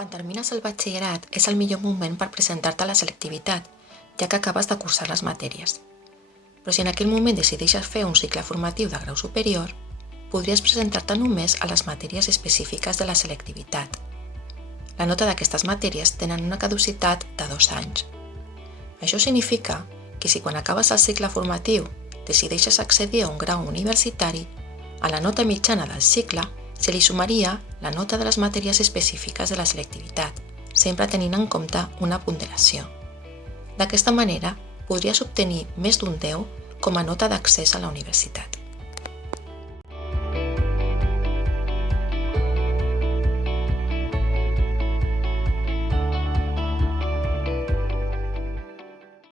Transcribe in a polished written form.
Quan termines el batxillerat és el millor moment per presentar-te a la selectivitat, ja que acabes de cursar les matèries. Però si en aquell moment decideixes fer un cicle formatiu de grau superior, podries presentar-te només a les matèries específiques de la selectivitat. La nota d'aquestes matèries tenen una caducitat de 2 anys. Això significa que si quan acabes el cicle formatiu decideixes accedir a un grau universitari, a la nota mitjana del cicle se li sumaria la nota de les matèries específiques de la selectivitat, sempre tenint en compte una ponderació. D'aquesta manera, podries obtenir més d'un 10 com a nota d'accés a la universitat.